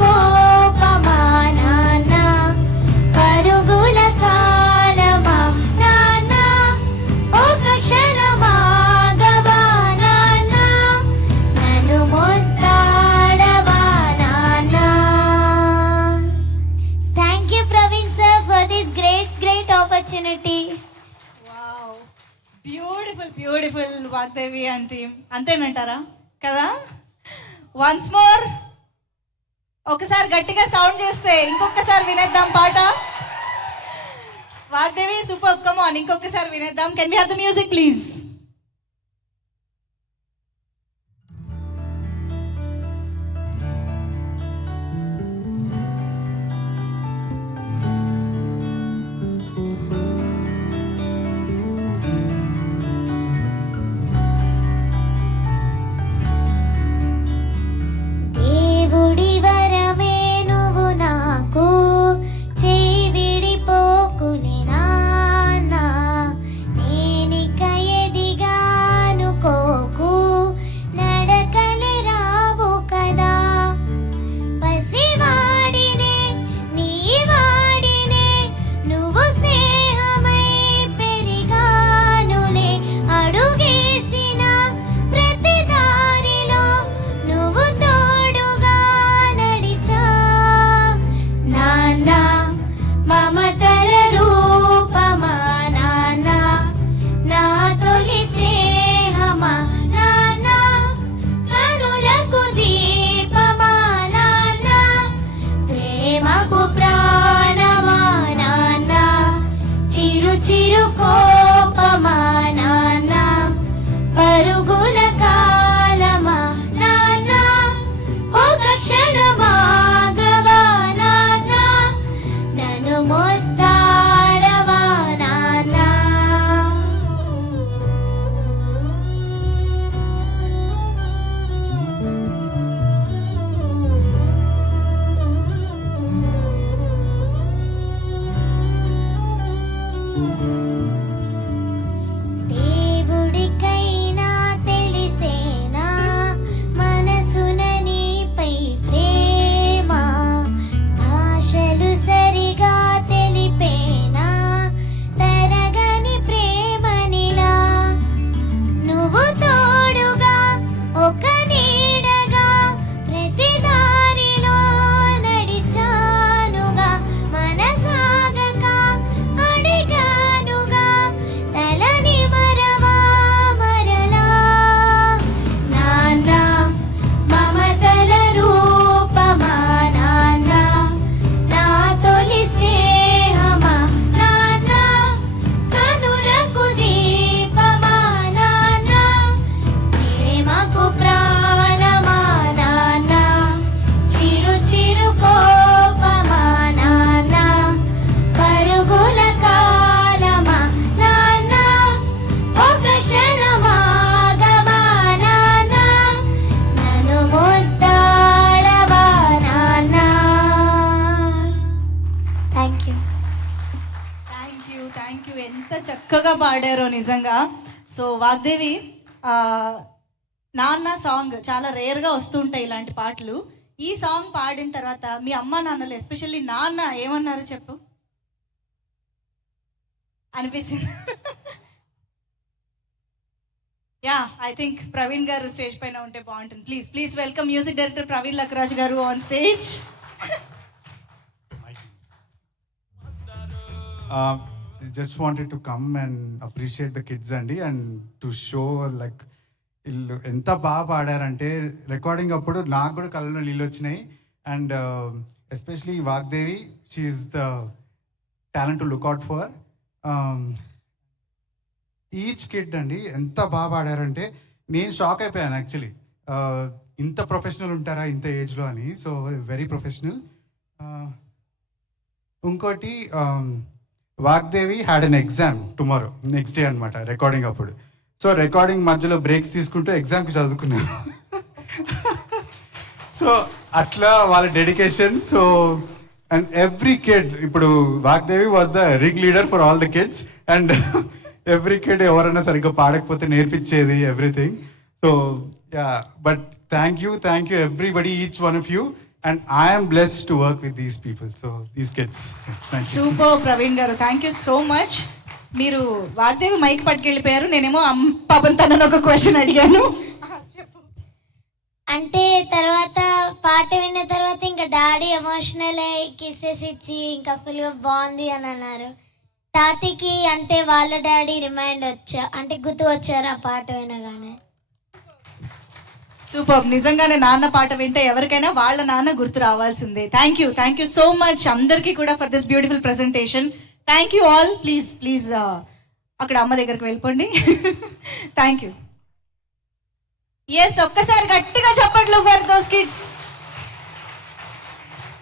కోపమా నాన్న, పరుగుల కాలమా నాన్న, ఒక క్షణమాగవా నాన్న, నన్ను ముద్దాడవా నాన్న. Thank you Praveen sir for this great opportunity. Beautiful Vagdevi and team. అంతేనంటారా కదా? వన్స్ మోర్ ఒకసారి గట్టిగా సౌండ్ చేస్తే ఇంకొకసారి వినేద్దాం పాట. వాగ్దేవి సూపర్, కమ్ ఆన్, ఇంకొకసారి వినేద్దాం. Can we have the music please? దేవుడి వరమే నువ్వు నాకు, చేయి విడిపోకునే నాన్న, నేనిక ఎదిగానుకోకు, నడకలే రావు కదా, పసివాడినే నీ వాడినే, నువ్వు స్నేహమై పెరిగానులే, అడుగేసిన ప్రతి దారిలో నువ్వు తోడుగా నడిచా నాన్న, మమతల రూపమా నాన్న, నా తొలి స్నేహమా నాన్న, కనులకు దీపమా నాన్న, ప్రేమకు ప్రాణమా నాన్న, చిరు చిరు కోపమా నాన్న, పరుగుల కాలమా నాన్న, ఒక క్షణమాగవా నాన్న, నన్ను ముద్దాడవా నాన్న. దేవుడికైనా తెలిసేనా మనసున నీపై ప్రేమ, భాషలు సరిగా తెలిపేనా తరగని ప్రేమనిలా, నువ్వు తోడుగా ఒక నీడగా ప్రతి దారిలో నడిచానుగా, మనసాగక అడిగానుగా, తలని మరవా మరలా నాన్న, మమతల రూపమా నాన్న, నా తొలి స్నేహమా నాన్న, కనులకు దీపమా నాన్న, ప్రేమకు ప్రాణమా నాన్న, చిరు చిరు కోపమా నాన్న, పరుగుల కాలమా నాన్న, ఒక క్షణమాగవా నాన్న, నన్ను ముద్దాడవా నాన్న. Thank you. ఎంత చక్కగా పాడారో నిజంగా. సో వాగ్దేవి, నాన్న సాంగ్ చాలా రేర్గా వస్తుంటాయి ఇలాంటి పాటలు. ఈ సాంగ్ పాడిన తర్వాత మీ అమ్మ నాన్నలు, ఎస్పెషల్లీ నాన్న ఏమన్నారు చెప్పు అనిపించింది? యా, ఐ థింక్ ప్రవీణ్ గారు స్టేజ్ పైన ఉంటే బాగుంటుంది. Please welcome music director Praveen Lakkaraj గారు on stage. Just wanted to come and appreciate the kids and to show like వీళ్ళు ఎంత బాగా పాడారంటే రికార్డింగ్ అప్పుడు నాకు కూడా కళ్ళలో నీళ్ళు వచ్చినాయి. And especially Vagdevi, she is the talent to look out for. Each kid అండి ఎంత బాగా పాడారంటే నేను షాక్ అయిపోయాను యాక్చువల్లీ. ఇంత ప్రొఫెషనల్ ఉంటారా ఇంత ఏజ్లో అని. So very professional. ఇంకోటి, Vagdevi had an exam tomorrow, next day అనమాట రికార్డింగ్ అప్పుడు. సో రికార్డింగ్ మధ్యలో బ్రేక్స్ తీసుకుంటూ ఎగ్జామ్కి చదువుకున్నాను. సో అట్లా వాళ్ళ dedication. So and every kid, ఇప్పుడు Vagdevi was the ring leader for all the kids. And every kid ఎవరైనా సరిగ్గా పాడకపోతే నేర్పించేది everything. So yeah, but thank you everybody, each one of you. and I am blessed to work with these people, so these kids. Thank you. Super Praveen గారు, thank you so much. మీరు Vagdevi mic పట్టుకెళ్ళిపోయారు, నేనేమో పాపం తనని ఒక question అడిగాను. చెప్పు. అంటే తర్వాత పాట విన్న తర్వాత ఇంకా డాడీ ఎమోషనల్ అయ్యి కిస్సెస్ ఇచ్చి ఇంకా ఫుల్గా బాగుంది అని అన్నారు. తాతకి అంటే వాళ్ళ డాడీ అంటే గుర్తు వచ్చారు ఆ పాట వినగానే. సూపర్, నిజంగానే నాన్న పాట వింటే ఎవరికైనా వాళ్ళ నాన్న గుర్తు రావాల్సిందే. థ్యాంక్ యూ సో మచ్ అందరికీ కూడా for this beautiful presentation. Thank you all. Please అక్కడ అమ్మ దగ్గరికి వెళ్ళిపోండి. Thank you. ఎస్, ఒక్కసారి గట్టిగా చప్పట్లు ఫర్ దోస్ కిడ్స్.